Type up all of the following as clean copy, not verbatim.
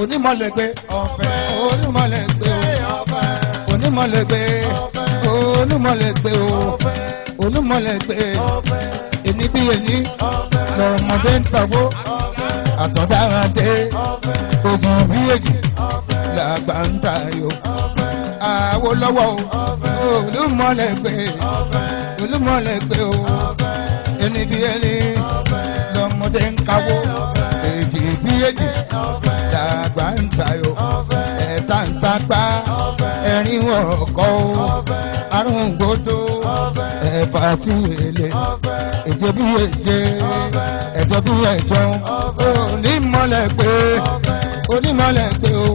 onímọ̀lẹ́gbẹ́ ọ̀fẹ́ onímọ̀lẹ́gbẹ́ ọ̀fẹ́ onímọ̀lẹ́gbẹ́ onímọ̀lẹ́gbẹ́ onímọ̀lẹ́gbẹ́ èmi bí èmi lọ́mọdé ń tọ́gbó àtọ̀dáradé ojú bí èjì làgbà ń tayò Awólọ́wọ̀ olúmọ̀lẹ́gbẹ́ olúmọ̀lẹ́gbẹ́ ẹni bí ẹni lọ́mọdé ń kawó èjì bí èjì làgbà ń tayò ẹ̀ta ń tagbá ẹ̀rín wọ̀ọ̀kọ́ àrùn gbòdó ẹ̀fà tí wèlé èjè bí èjè ẹ̀jọ̀ bí ẹ̀jọ̀ onímọ̀lẹ́gbẹ́ onímọ̀lẹ́gbẹ́ o.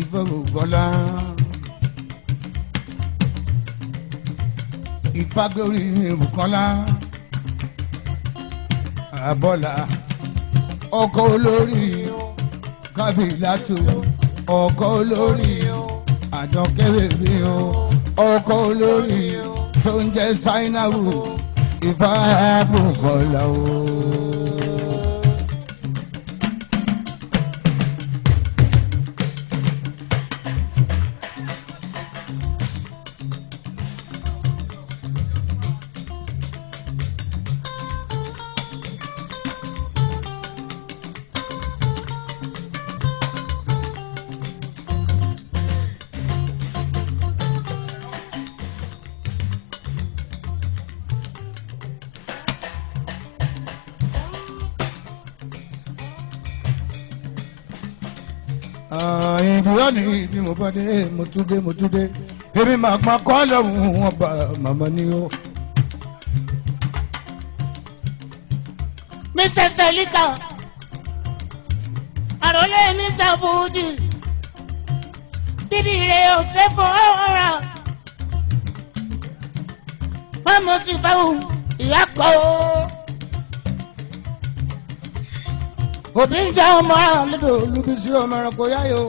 Ìfọ̀gbọ̀lá ìfagbórí Bùkọ́lá Àbọ́lá ọkọ olórí Kábílátù ọkọ olórí Àjọkẹ́bèbí o ọkọ olórí tó ń jẹ́ Sáínáwù Ìfọ̀gbọ̀lá o. Ìdúró ni bí mo bá dé mo tún dé èmi máa pa kọ́ lọ́hùn wọn bá màmá ni ó. Mr. Selika àròlé Mr. Fuji bíbí rẹ̀ ò fẹ́ fọ́ra wọ́n mọ̀ sí fáwọn ìyá kọ́ òbí ń jẹ́ ọmọ àlọ́dọ̀ olúbísí ọmọ ẹranko yáyò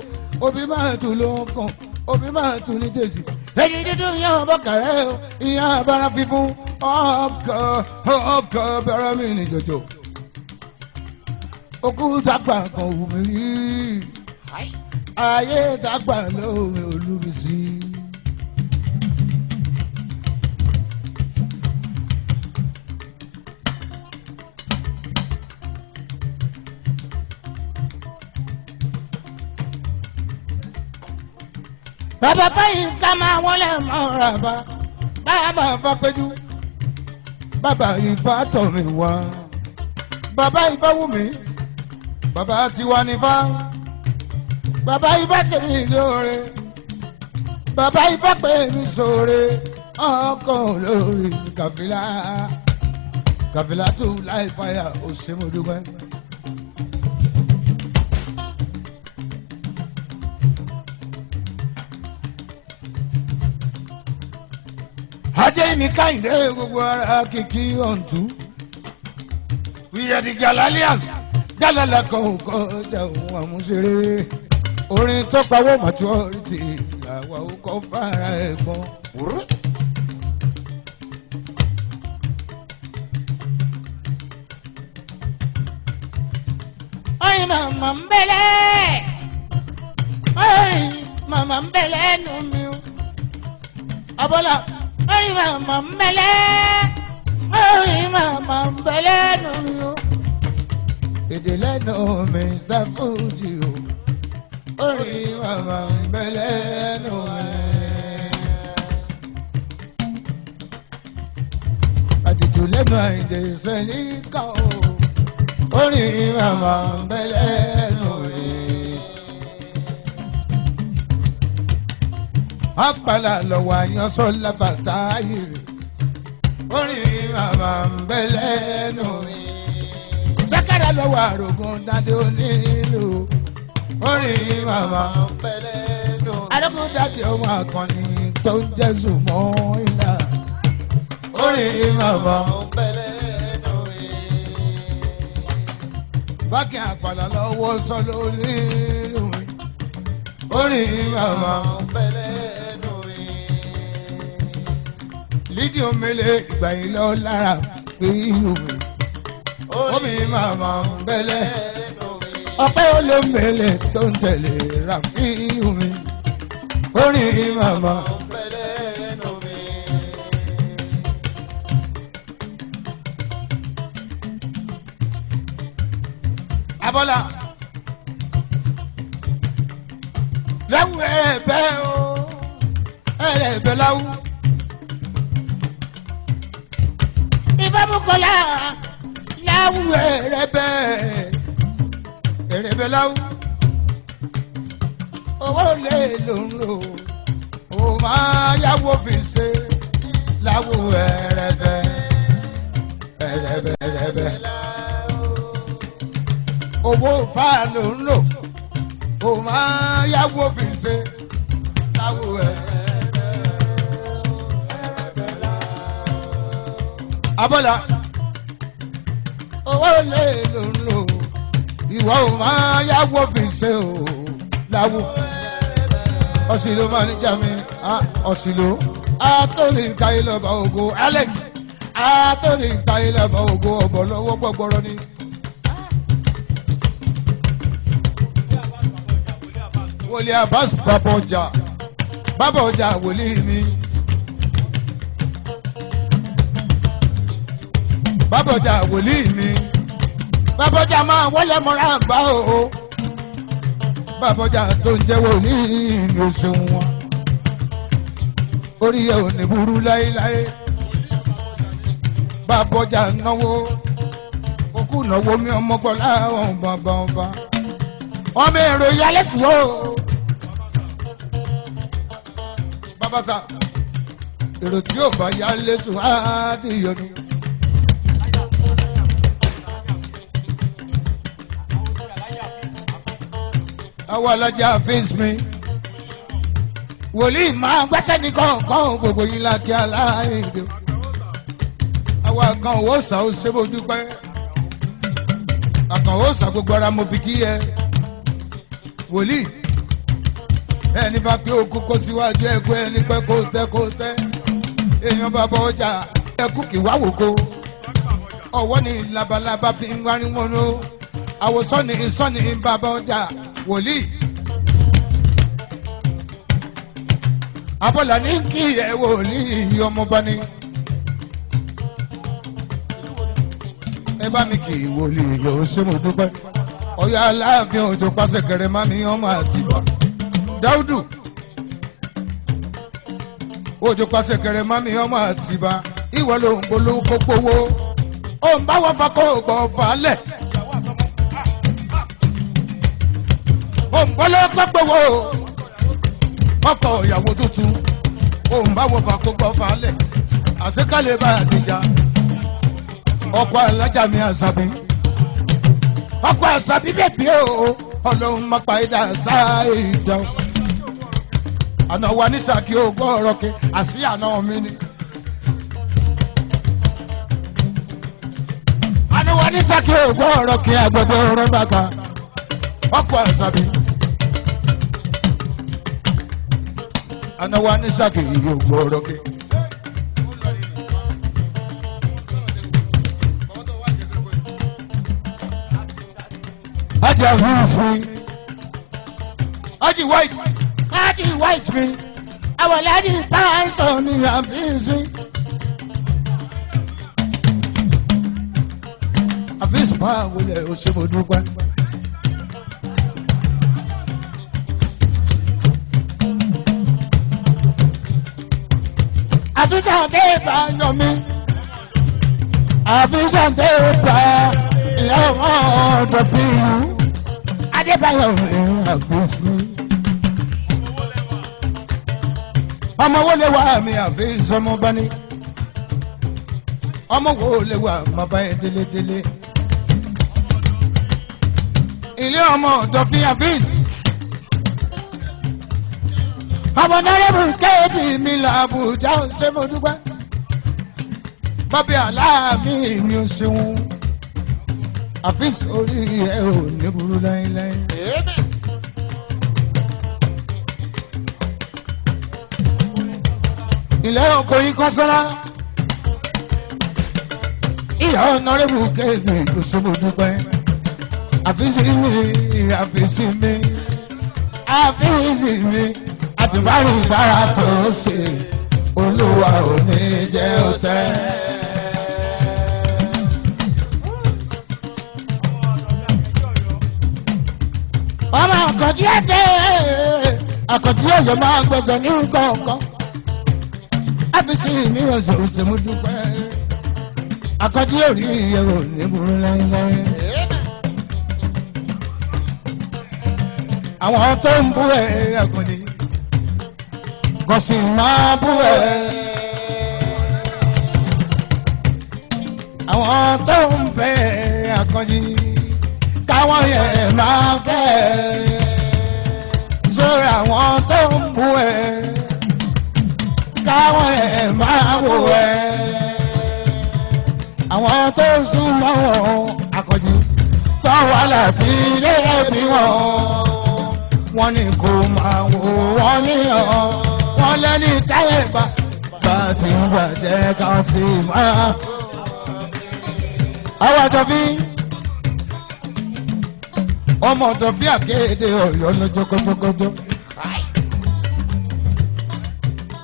òbí máa tù ló ń kàn òbí máa tù ní jèsì èyí dídú ìyá bọ́kàrẹ́ ìyá abára fífún ọkọ̀ bẹ̀rẹ̀ mi ní jòjò okú dàgbà kan wù mí rí ayé dàgbà lóore olúbísí. bàbá báyìí ká máa wọlé mọ́ra bá bàbá Fápẹ́jú bàbá Ifá tọ̀ mí wá bàbá Ifá wù mí bàbá tiwa nífá bàbá Ifá ṣe mí lóore bàbá Ifá pè mí sóore ọkọ̀ lórí kàfílà tó láì fàyà òṣèmọdúgbẹ́. ajé mi káyìndé gbogbo ara kìkì ọ̀ǹtú wíyàdí galalians galala kan kọ́ ọjà òun àmúṣeré orin tó pawọ́ maturity làwa ó kọ́ fara ẹ̀gbọ́n. orin màmá ń bẹ̀lẹ̀ orin màmá ń bẹ̀lẹ̀ nù mí o abọ́lá orin màmá ń bẹ̀lẹ̀ orin màmá ń bẹ̀lẹ̀ nù mí o èdè lẹ́nu mi ṣàfùjì o orin màmá ń bẹ̀lẹ̀ nù mí. àdìjú lẹ́nu àìdè sẹ́líkà o orin màmá ń bẹ̀lẹ̀ nù mí. apàlà lọ́wọ́ àyànṣọ́ lábàtà yìí orin màmá ń bẹ̀lẹ̀ nù mí. sákàrà lọ́wọ́ àrògùn dáadé onílù orin màmá ń bẹ̀lẹ̀ nù mí. àrògùn dáadé ọmọ akọni tó ń jẹ́ zùmọ́ ìlà orin màmá ń bẹ̀lẹ̀ nù mí. bákì àpàlà lọ́wọ́ sọ lórí ìlú orin màmá ń bẹ̀lẹ̀ nù mí. lídìí omele ìgbà yìí lọ lára pé ìlú mi omi màmá ń bẹ̀lẹ̀ nù mí. ọpẹ́ olómele tó ń tẹ̀lé ràfíù mi orin màmá ń bẹ̀lẹ̀ nù mí. abọ́lá láwù ẹ̀rẹ̀bẹ̀ o ẹ̀rẹ̀bẹ̀ láwù. ìfẹ́mukọ́lá láwù ẹ̀rẹ̀bẹ̀ ẹ̀rẹ̀bẹ̀ láwù. owó lè lò ń lò ó máa yáwó fi ṣe láwù ẹ̀rẹ̀bẹ̀ ẹ̀rẹ̀bẹ̀ ẹ̀rẹ̀bẹ̀. owó fa lò ń lò ó máa yáwó fi ṣe láwù ẹ̀rẹ̀bẹ̀. abọ́lá owó lè lò ń lò ìwọ ò máa yáwó fi ṣe o láwù. ọ̀sìlò máa ní jàmí ọ̀sìlò àtòlì káyé lọ́ba ògo Alex àtòlì káyé lọ́ba ògo ọ̀bọ̀ lọ́wọ́ gbọ́gbọ́rọ́ ni. wòlíì Abbas bàbá ọjà wòlíì mi. bàbá ọjà wòlíì mi. bàbá ọjà máa wọlé mọ́ra bá o. bàbá ọjà tó ń jẹ́ wòlíì mi ò ṣeun wọn. orí ẹ̀ ò ní burú láéláé. bàbá ọjà náwó òkú náwó mi ọmọ gbọ́ láwọn bàbá ọba. ọmọ èrò ìyálẹ̀ sí o. bàbá sà èrò tí yóò bá yálé sùn á di ìyọnu. àwọn alájà fèsì mi wòlíì máa gbẹ́sẹ̀ ní kọ̀ọ̀kan gbogbo yín lákì aláìdè. àwọn kan owó sà ó ṣe bó dúpẹ́ àkànwó sà gbogbo ara mo fi kí ẹ. wòlíì ẹni bá pé okú kó síwájú ẹgbẹ́ ẹni pẹ́ kó tẹ́ èèyàn bàbá ọjà ẹkú kì wá wòkó ọwọ́ ni labalábá fi ń wárí wọn ló àwòsàn ní sọ́ni bàbá ọjà wòlíì. abọ́là ní kí ẹ wòlíì ọmọba ni ẹ bá mi kì í wòlíì yóò ṣe mo dúpẹ́. ọ̀yà aláàfin òjò pàṣẹ kẹrẹ má mi ọmọ àtibá dáúdù òjò pàṣẹ kẹrẹ má mi ọmọ àtibá ìwọ ló ń polówó kó gbowó ó ń bá wọn fa kó gbọ́ falẹ̀ ó ń polówó kó gbowó ọkọ ìyàwó tuntun ó ń bá wọn fa kó gbọ́ falẹ̀ àṣekálẹ̀ bá àdìjà ọkọ alájà mi àṣàbí ọkọ àṣàbí bèbí o ọlọ́run má pa ìdá ṣáìdá àná wa ní sàkí ogún ọ̀rọ̀ kí àṣì àná mi ni. àná wa ní sàkí ogún ọ̀rọ̀ kí agbègbè ọ̀rọ̀ bàtà ọkọ àṣàbí. àná wa ní sàkí ogún ọ̀rọ̀ kí. Alájà Wills mi. Aji White. Aji White mi. Àwọn Alájì Pásọ̀ ni Àfíìs mi. Àfíìs máa wọlé òṣèmọ̀dúpẹ́. Àfíìsàndé bá yọ mí. Àfíìsàndé bá ìyá ọmọ ọ̀dọ̀ fi ìlú. Adébáyọ̀ mi Àfíìs mi. Ọmọ wo lè wá mi Àfíìs ọmọ bá ní. Ọmọ wo lè wá má bá yẹn délédélé. Ilé ọmọ ọ̀dọ̀ fi Àfíìs. Ọmọ nọ́rẹ́bù kéèdì mi làbújá ṣé mo dúpẹ́. Bábí aláàmì mi ò ṣeun. Àfíìs orí ẹ ò ní burú láéláé. Ilé oko yìí kọ́ sọ́lá. Ìyá ọ̀nàrẹ́bù kéèdì kò ṣe mo dúpẹ́. Àfíìs mi, Àfíìs mi, Àfíìs mi. Àtùbárì bára tó ṣe Olúwa ò ní jẹ́ ọ̀tẹ̀. Ọmọ àkànjí ẹ̀dẹ́ àkànjí ọ̀yọ́ máa gbẹ̀sẹ̀ ní kọ̀ọ̀kan. Àfíìs mi ọ̀sẹ̀ ọ̀sẹ̀ mo dúpẹ́. Àkànjí orí ìyẹ̀wò ní burú láéláé. Àwọn tó ń bú ẹ̀ àkànjí kò sì máa bú ẹ. Àwọn tó ń fẹ́ àkànjí káwọn yẹn máa fẹ́. Sórí àwọn tó ń bú ẹ káwọn yẹn máa wò ẹ. Àwọn tó ń súnmọ́ àkànjí tó wà láti ilé ẹbí wọn. Wọ́n ní kó máa wò wọ́n níyàn. Wọ́n lẹ́ni táyẹ̀ bá ti ń bàjẹ́ ká sí máa. Àwọn àjọbí ọmọ ọ̀dọ̀fí àkéde Ọ̀yọ́ lọ́jọ́ kọ́jọ́kọ́jọ́.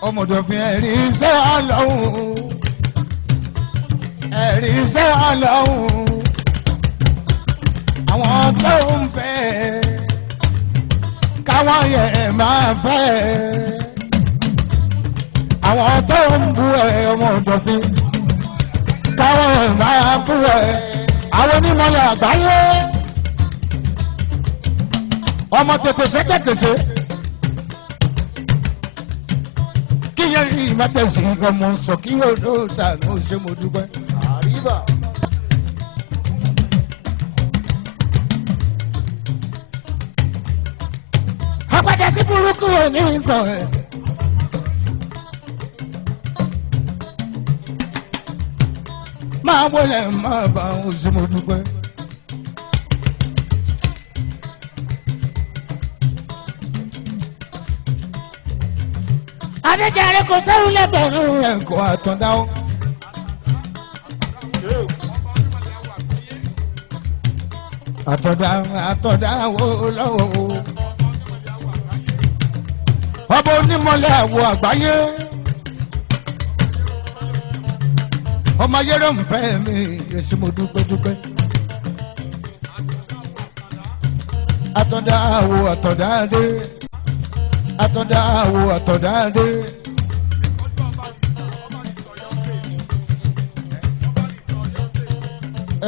Ọmọ ọ̀dọ̀fí ẹ̀rí iṣẹ́ Ọlọ́run, ẹ̀rí iṣẹ́ Ọlọ́run. Àwọn tó ń fẹ́ káwọn yẹn máa fẹ́. Àwọn tó ń bú ẹ ọmọ ọ̀dọ̀fín káwọn máa bú ẹ. Àwọn onímọ̀lẹ̀ àgbáyé ọmọ tètèsé tètèsé kí yẹn rí ìmọ̀tẹ̀sí ọmọ sọ kí yóò ló ta ló ṣe mo dúpẹ́. Àríbà. Àpàdé sí burúkú ò ní nǹkan ẹ̀. Máa wọlé máa bá òun ṣe mo dúpẹ́. Adéjàre kò sẹ́rù lẹ́gbẹ̀rún ẹ̀kọ́ àtọ̀dá o. Àtọ̀dá wo lọ́wọ́ o. Ọba onímọ̀lẹ̀ àwọ̀ àgbáyé. Ọmọ ayérò ń fẹ́ mi èsì mo dúpẹ́ dúpẹ́. Àtọ̀dá wo àtọ̀dá dé. Àtọ̀dá wo àtọ̀dá dé.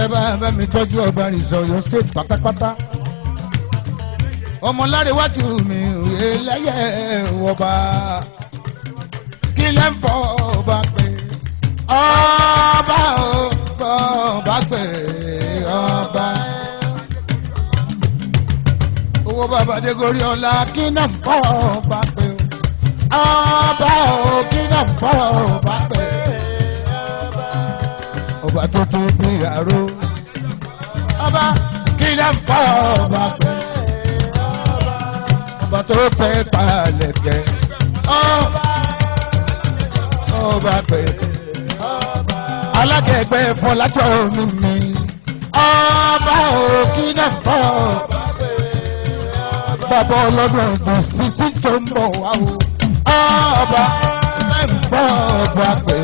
Ẹ bá mi tọ́jú ọba Ìsọ̀ Ọ̀yọ́ state pátápátá. Ọmọláréwájú mi òye lẹ́yẹ ọba. Kí lẹ́ ń fọ ọba pé ọba ò bá pé ọba. Owó bàbá Adégorí ọlá kí náà ń fọ ọba pé ọba ò kí náà ń fọ ọba pé ọba tó tó bí àrò. Ọba kí náà ń fọ ọba pé ọba tó tẹ palẹ̀kẹ̀ ọba pé alákẹ̀gbẹ́ Fọlájọ́ mi ọba ò kí náà fọ́ bàbá ọlọ́dún ọdún sísí tó ń bọ̀ wá o. Ọba ẹ̀ ń fọ́ ọba pé.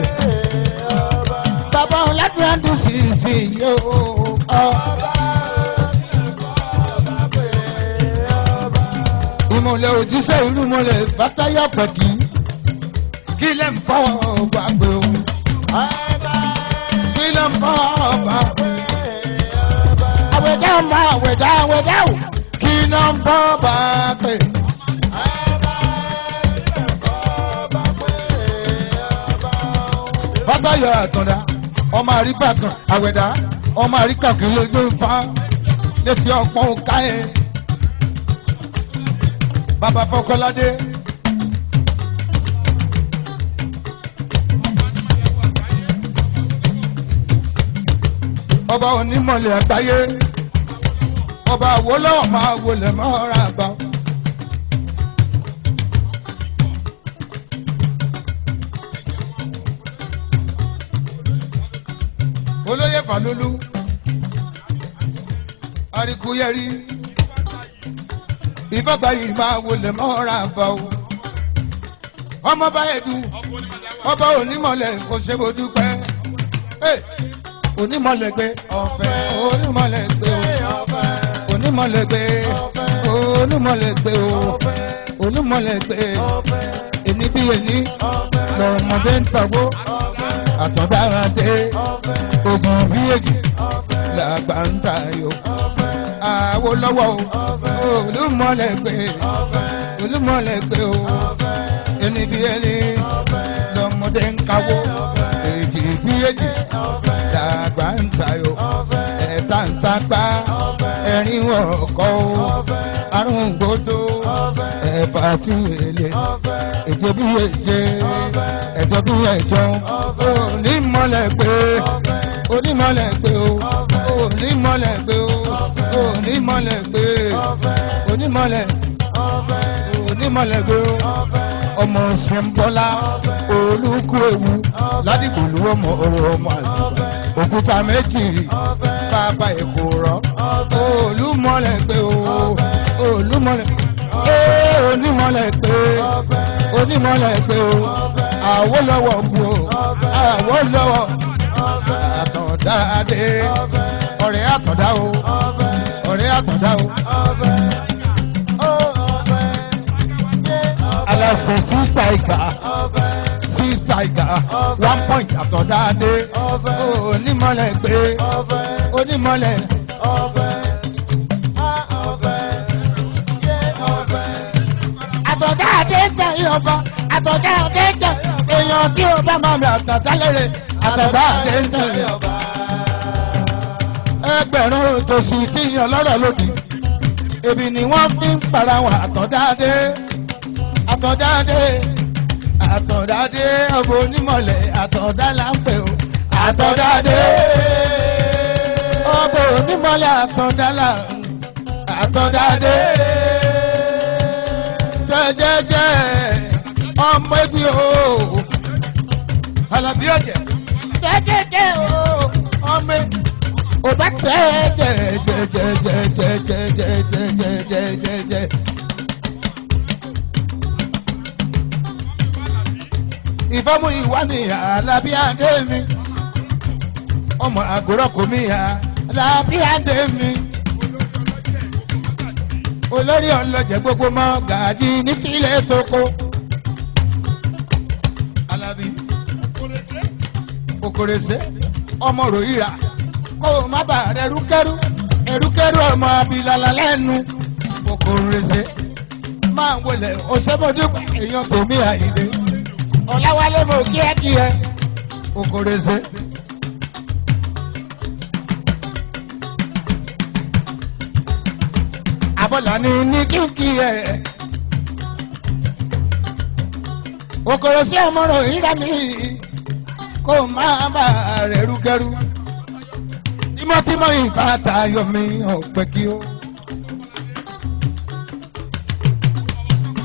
Bàbá ọlọ́dún ọdún sísí yóò. Ìmọ̀lẹ̀ òjíṣẹ́ ìlú mọ̀lẹ̀ fàtáyà pẹ̀kì. Kí lẹ́ ń fọ́ ọba pé o. Kí lẹ́ ń fọ́ ọba pé. Àwẹ̀dá ọmọ àwẹ̀dá àwẹ̀dá o. Kí lẹ́ ń fọ́ ọba pé. Fàtáyà àtọ̀dá ọmọ àríkà kan àwẹ̀dá ọmọ àríkà kì í lè gbé fa létí ọ̀pọ̀ òkà ẹ̀. Bàbá Fọkọ́ládé. Ọba onímọ̀lẹ̀ àgbáyé. Ọba àwòlọ́ máa wọlé mọ́ra àgbà. Olóyè Fàlólú. Àríkúyẹ́rí. Ìfọ̀gbà yìí máa wọlé mọ́ra àgbà o. Ọmọ Báyẹ̀dù. Ọba onímọ̀lẹ̀ kò ṣe mo dúpẹ́. Onímọ̀lẹ̀ gbé ọ̀fẹ́. Onímọ̀lẹ̀ gbé ọ̀fẹ́. Onímọ̀lẹ̀ gbé ọ̀fẹ́. Onímọ̀lẹ̀ gbé ọ̀fẹ́. Onímọ̀lẹ̀ gbé ọ̀fẹ́. Èmi bí èmi lọ́mọdé ń tọ́gbó. Àtọ̀dára dé. Òjì bí èjì làgbà ń tayò. Àwo lọ́wọ́ o. Olúmọ̀lẹ̀ gbé. Olúmọ̀lẹ̀ gbé o. Èmi bí èmi lọ́mọdé ń kawó. Èjì bí èjì làgbà ń tayò. Ẹ̀ta ń tagbá. Ẹ̀rín wọ̀ọ̀kọ́ o. Àrùn gbòdó. Ẹ̀fà tí èlé. Èjò bí èjè. Ẹ̀jọ̀ bí ẹ̀jọ̀. Onímọ̀lẹ̀ gbé. Onímọ̀lẹ̀ gbé o. Onímọ̀lẹ̀ gbé o. Onímọ̀lẹ̀ gbé. Onímọ̀lẹ̀. Onímọ̀lẹ̀ gbé o. Ọmọ Ṣẹ̀ńbọ́lá. Olúkú ewu. Ládìgbòlú ọmọ ọmọ àti òkúta méjì. Bàbá Èkó rọ̀. Olúmọ̀lẹ̀ gbé o. Olúmọ̀lẹ̀. Onímọ̀lẹ̀ gbé. Onímọ̀lẹ̀ gbé o. Àwòlọ́wọ́ bu o. Àwòlọ́wọ́. Àtọ̀dáadé. Ọ̀rẹ́ àtọ̀dá o. Ọ̀rẹ́ àtọ̀dá o. Aláṣẹ sísá ìgbà. Sísá ìgbà. 1 point àtọ̀dáadé. Onímọ̀lẹ̀ gbé. Onímọ̀lẹ̀. Àtọ̀dáadé tẹ̀ ọba. Àtọ̀dáadé tẹ̀ èèyàn tí ó bá máa mi àtàtà lére. Àtọ̀dáadé tẹ̀ ọba. Ẹgbẹ̀rún tòṣì tí yan lọ́rọ̀ lòdì. Ebi ni wọ́n fi ń para wọn àtọ̀dáadé. Àtọ̀dáadé. Àtọ̀dáadé ọba onímọ̀lẹ̀ àtọ̀dá là ń pè o. Àtọ̀dáadé. Ọba onímọ̀lẹ̀ àtọ̀dá là ń. Àtọ̀dáadé. Jẹ́jẹ́jẹ́ ọmọ ẹbí o. Àlàbí ọ̀jẹ̀. Jẹ́jẹ́jẹ́ o ọmọ ẹbí. Ọba jẹ́jẹ́jẹ́jẹ́jẹ́jẹ́jẹ́jẹ́jẹ́jẹ́jẹ́jẹ́. Ìfọ́mù ìwà ni Àlàbí Adé mi. Ọmọ àgọ́rọ̀ kò mí Àlàbí Adé mi. Olórí ọlọ́jẹ̀ gbogbo mọ́ gàjí ní tílé tókó. Àlàbí Òkòrèsé ọmọ ròyìnrà. Kó o má bàa rẹ ẹrúkẹ́rú. Ẹrúkẹ́rú ọmọ abilala lẹ́nu. Òkòrèsé máa ń wọlé òṣèbọdúpẹ́ èèyàn tòmí Àyìndé. Ọláwálé mo kí ẹ kí ẹ. Òkòrèsé. Abọ́là ní kíkí ẹ. Òkòrèsé ọmọ ròyìnrà mi. Kó o má bàa rẹ ẹrúkẹ́rú. Tímọ́tímọ́ ìfàtà yọmi ọ̀pẹ kí o.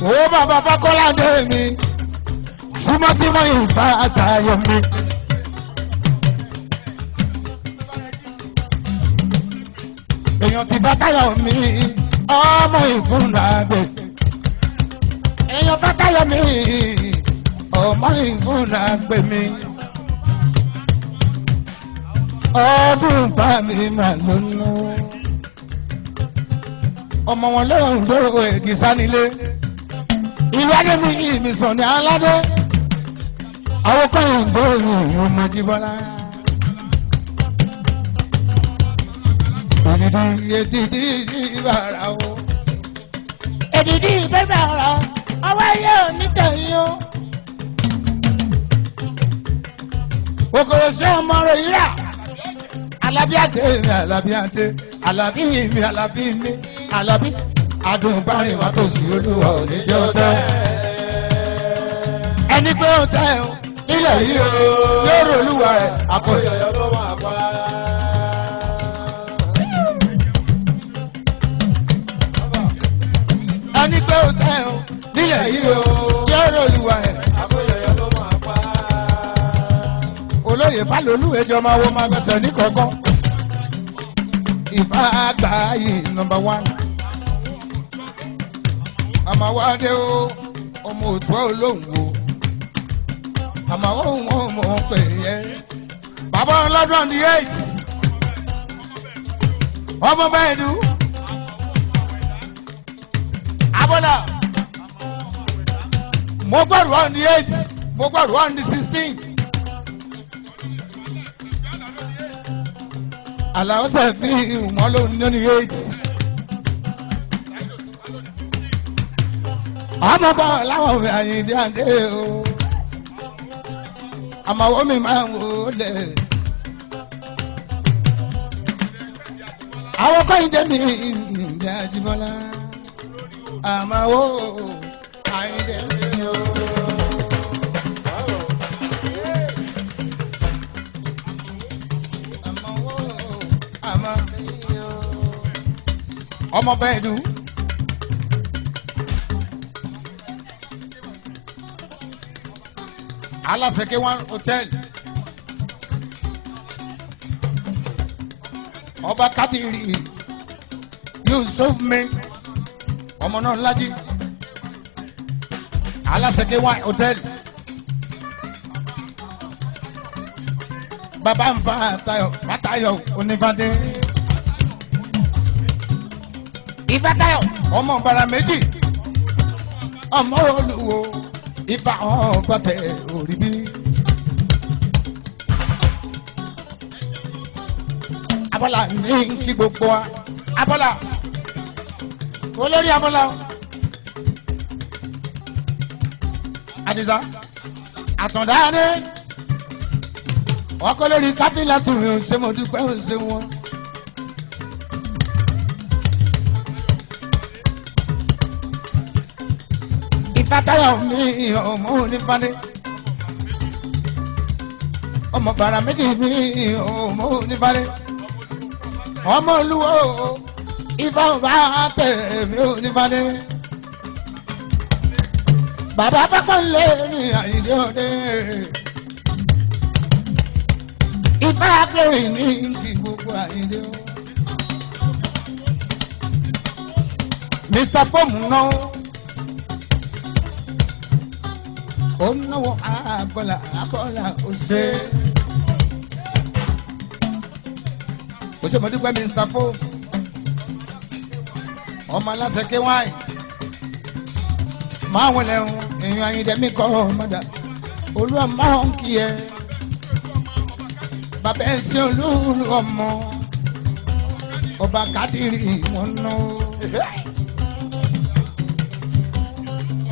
Ó bàbá Fọkọ́ládé mi. Tímọ́tímọ́ ìfàtà yọmi. Èèyàn ti bá táyọ̀ mi. ọmọ ìfúnnadé èèyàn fàtàyọ mi ọmọ ìfúnnadé mi ọdún bá mi máa lónú ọmọ wọn lóhùn lóró ègì sanilé ìwádìí mi ìmísàn ní aládé àwọn kọrin gbóòrùn ọmọ jíbọlá. Èdìdì ìbára o. Èdìdì ìbára ọwọ́ yóò nítẹ̀yìn o. Okòrò sí ọmọ rẹ̀ yíra. Alábí àdé mi, alábí àdé, alábí mi, alábí mi, alábí. Adùnbárin wà tó sí olúwa ò ní jẹ́ ọtẹ́. Ẹni pé ó tẹ́ o, nílẹ̀ yìí o, yóò rò olúwa rẹ̀ àkọyọ̀yọ̀ ló máa pa. Ẹni pé ó tẹ́ o, nílẹ̀ yìí o, yóò rò olúwa rẹ̀ àkọyọ̀yọ̀ ló máa pa. Olóyè Fálolú ẹjọ́ máa wo máa gbẹ̀sẹ̀ ní kọ̀ọ̀kan. Ifá Àgbáyé #1. Àmàwádé o, ọmọ òtún olóhùn o. Àmàwọ́ òun ọmọ pè é. Bàbá ọlọ́dún on the 8th. Ọmọ bẹ́ẹ̀ dùn. Abọ́lá. Mo gbọ́dọ̀ on the 8th. Mo gbọ́dọ̀ on the 16th. Àlàó sẹ̀fí ìwọ̀n ló ní on the 8th. Ọmọ bọ̀ láwọn òwe àyíndé àdé o. Àmàwọ́ mi máa ń wò ó lẹ̀. Àwọn kọ́yìndé mi ìdí Àjíbọ́lá. Àmàwọ́ àyíndé mi o. Àmàwọ́ àmàwọ́ ọmọ bẹ́ẹ̀ dùn. Alaseke one hotel. Ọba Kadiri Yusuf mi ọmọ náà Lájí. Alaseke one hotel. Bàbá ń fa Fàtáyọ̀ Onífádé. Ìfàtáyọ̀ ọmọ bàrà méjì. Ọmọ Olúwo. Ifá ọba tẹ orí bí. Abọ́lá ní kí gbogbo wa. Abọ́lá olórí Abọ́lá. Àdìsá àtọ̀dá dé. Ọkọ lórí káfíńlá tún mi ò ṣe mo dúpẹ́ ò ṣe wọn. Fàtáyọ̀ mi ọmọ Onífádé. Ọmọ bàrà méjì mi ọmọ Onífádé. Ọmọ Olúwo Ifá ọba tẹ̀mí Onífádé. Bàbá pápá lé ní Àyìndé òde. Ifá Glory ní kí gbogbo Àyìndé o. Mr. Fóòmù náà. Ó náwó àbọ̀là òṣè. Òṣè mo dúpẹ́ Mr. Fo. Ọmọ aláṣẹ K1. Máa wọlé o, èèyàn Àyìndé mi kọ́ ọmọdà. Olúwa máa ń kí ẹ. Bàbá ẹ̀ ṣe olúlu ọmọ. Ọba Kadiri wọn nọ.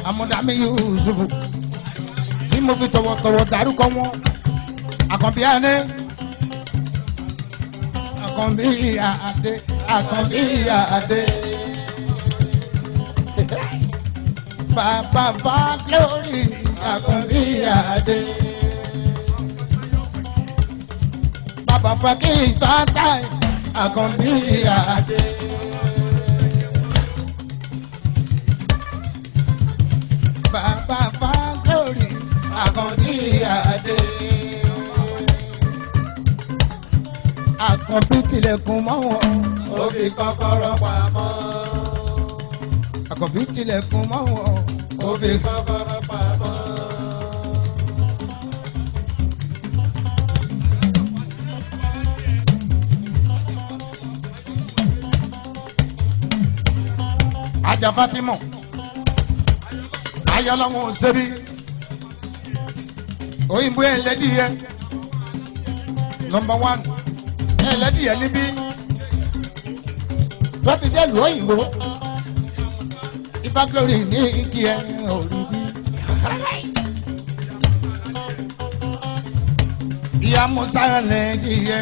Amúdàmí Yusufu. Tí mo fi tọwọ́tọwọ́ dárúkọ wọn. Àkànbí Adé. Àkànbí Adé. Àkànbí Adé. Bàbá Glory Àkànbí Adé. Bàbá Fákì Fátáì Àkànbí Adé. Bàbá Glory Àkànbí Adé. Àkànbí tilẹ̀kùn mọ́ wọn. Ó fi kọ́kọ́rọ́ pamọ́. àkọ́bí tilẹ̀kùn mọ́ wọn ó fi kọ́kọ́rọ́ pamọ́. Ajá Fatima ayọ̀lọ́wọ́ ṣẹ́bi òyìnbó ẹlẹ́dìyẹ nọmba 1 ẹlẹ́dìyẹ níbí tọ́fi dẹ́lu òyìnbó Ifá Glory ní kí ẹ òrùbí. Ìyá Musa ẹlẹ́dìyẹ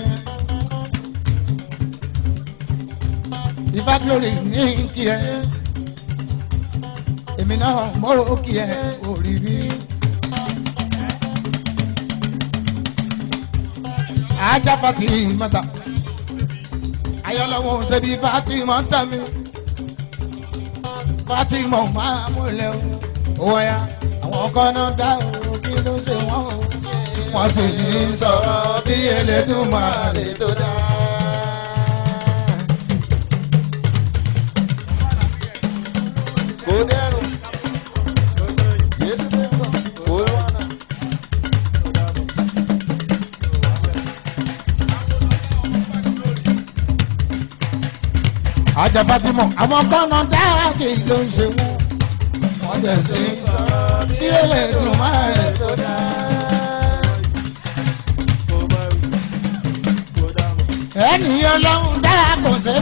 Ifá Glory ní kí ẹ èmi náà mọ́rọ̀ kí ẹ òrùbí. Ajá Fatimata ayọ̀lọ́wọ́ ṣẹ́bi Fatimata mi Fatima máa múlẹ̀ o wọ́yà àwọn kan náà dá o kí ló ṣe wọ́n o wọ́n sì ní sọ̀rọ̀ bí Elédùmarè tó dá. Kò dẹ́rù yéé tó sọ kò lọ́nà. Ajá Fatima àwọn kan náà dára kí ló ń ṣe wọ́n wọ́n jẹ́ sí sọ̀rọ̀ bí Elédùmarè tó dá. Ẹni Ọlọ́run dára kò ṣe